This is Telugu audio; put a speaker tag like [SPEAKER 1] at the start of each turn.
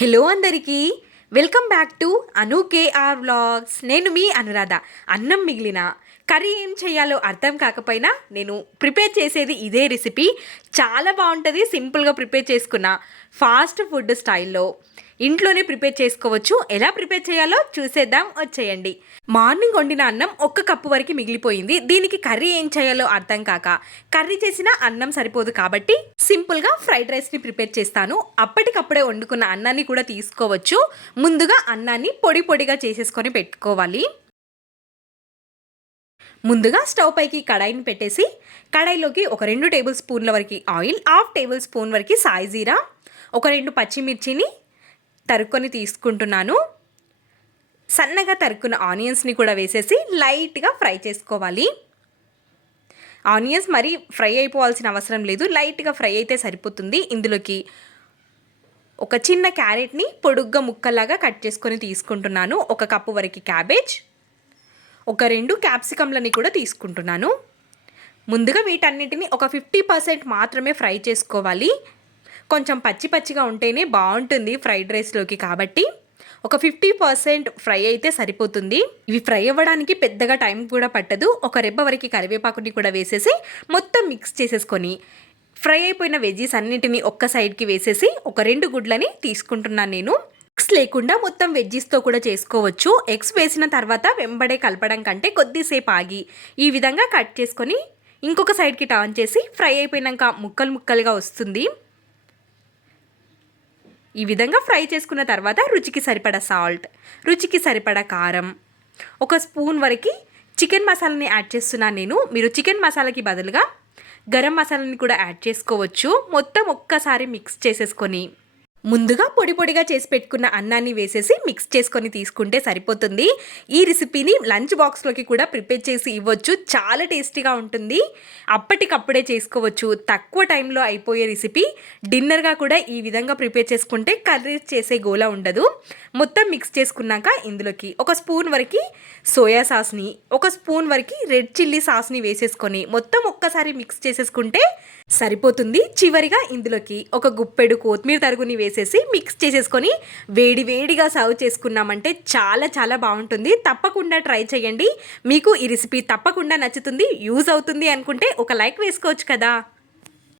[SPEAKER 1] హలో అందరికీ welcome back to Anu K R vlogs. నేను మీ అనురాధ. అన్నం మిగిలిన కర్రీ ఏం చేయాలో అర్థం కాకపోయినా నేను ప్రిపేర్ చేసేది ఇదే రెసిపీ. చాలా బాగుంటుంది సింపుల్గా ప్రిపేర్ చేసుకున్న ఫాస్ట్ ఫుడ్ స్టైల్లో. ఇంట్లోనే ప్రిపేర్ చేసుకోవచ్చు. ఎలా ప్రిపేర్ చేయాలో చూసేద్దాం వచ్చేయండి. మార్నింగ్ వండిన అన్నం ఒక్క కప్పు వరకు మిగిలిపోయింది. దీనికి కర్రీ ఏం చేయాలో అర్థం కాక కర్రీ చేసిన అన్నం సరిపోదు కాబట్టి సింపుల్గా ఫ్రైడ్ రైస్ని ప్రిపేర్ చేస్తాను. అప్పటికప్పుడే వండుకున్న అన్నాన్ని కూడా తీసుకోవచ్చు. ముందుగా అన్నాన్ని పొడి పొడిగా చేసేసుకొని పెట్టుకోవాలి. ముందుగా స్టవ్ పైకి కడాయిని పెట్టేసి కడాయిలోకి ఒక రెండు టేబుల్ స్పూన్ల వరకు ఆయిల్ హాఫ్ టేబుల్ స్పూన్ వరకు సాయి జీరా ఒక రెండు పచ్చిమిర్చిని తరుక్కొని తీసుకుంటున్నాను. సన్నగా తరుక్కున్న ఆనియన్స్ని కూడా వేసేసి లైట్గా ఫ్రై చేసుకోవాలి. ఆనియన్స్ మరీ ఫ్రై అయిపోవాల్సిన అవసరం లేదు. లైట్గా ఫ్రై అయితే సరిపోతుంది. ఇందులోకి ఒక చిన్న క్యారెట్ని పొడుగ్గా ముక్కలాగా కట్ చేసుకొని తీసుకుంటున్నాను. ఒక కప్పు వరకు క్యాబేజ్ ఒక రెండు క్యాప్సికమ్లని కూడా తీసుకుంటున్నాను. ముందుగా వీటన్నిటిని ఒక ఫిఫ్టీ పర్సెంట్ మాత్రమే ఫ్రై చేసుకోవాలి. కొంచెం పచ్చి పచ్చిగా ఉంటేనే బాగుంటుంది ఫ్రైడ్ రైస్లోకి కాబట్టి. ఒక ఫిఫ్టీ పర్సెంట్ ఫ్రై అయితే సరిపోతుంది. ఇవి ఫ్రై అవ్వడానికి పెద్దగా టైం కూడా పట్టదు. ఒక రెబ్బ వరకు కరివేపాకుని కూడా వేసేసి మొత్తం మిక్స్ చేసేసుకొని ఫ్రై అయిపోయిన వెజీస్ అన్నింటినీ ఒక్క సైడ్కి వేసేసి ఒక రెండు గుడ్లని తీసుకుంటున్నాను నేను. ఎగ్స్ లేకుండా మొత్తం వెజ్జీస్తో కూడా చేసుకోవచ్చు. ఎగ్స్ వేసిన తర్వాత వెంబడే కలపడం కంటే కొద్దిసేపు ఆగి ఈ విధంగా కట్ చేసుకొని ఇంకొక సైడ్కి టర్న్ చేసి ఫ్రై అయిపోయినాక ముక్కలు ముక్కలుగా వస్తుంది. ఈ విధంగా ఫ్రై చేసుకున్న తర్వాత రుచికి సరిపడా సాల్ట్ రుచికి సరిపడా కారం. ఒక స్పూన్ వరకు చికెన్ మసాలాని యాడ్ చేస్తున్నాను నేను. మీరు చికెన్ మసాలాకి బదులుగా గరం మసాలాని కూడా యాడ్ చేసుకోవచ్చు. మొత్తం ఒక్కసారి మిక్స్ చేసేసుకొని ముందుగా పొడి పొడిగా చేసి పెట్టుకున్న అన్నాన్ని వేసేసి మిక్స్ చేసుకొని తీసుకుంటే సరిపోతుంది. ఈ రెసిపీని లంచ్ బాక్స్లోకి కూడా ప్రిపేర్ చేసి ఇవ్వచ్చు. చాలా టేస్టీగా ఉంటుంది. అప్పటికప్పుడే చేసుకోవచ్చు. తక్కువ టైంలో అయిపోయే రెసిపీ. డిన్నర్గా కూడా ఈ విధంగా ప్రిపేర్ చేసుకుంటే కర్రీస్ చేసే గోల ఉండదు. మొత్తం మిక్స్ చేసుకున్నాక ఇందులోకి ఒక స్పూన్ వరకు సోయా సాస్ని ఒక స్పూన్ వరకు రెడ్ చిల్లీ సాస్ని వేసేసుకొని మొత్తం ఒక్కసారి మిక్స్ చేసేసుకుంటే సరిపోతుంది. చివరిగా ఇందులోకి ఒక గుప్పెడు కొత్తిమీర తరుగుని వేసేసి మిక్స్ చేసేసుకొని వేడి వేడిగా సర్వ్ చేసుకున్నామంటే చాలా చాలా బాగుంటుంది. తప్పకుండా ట్రై చేయండి. మీకు ఈ రెసిపీ తప్పకుండా నచ్చుతుంది యూజ్ అవుతుంది అనుకుంటే ఒక లైక్ వేసుకోవచ్చు కదా.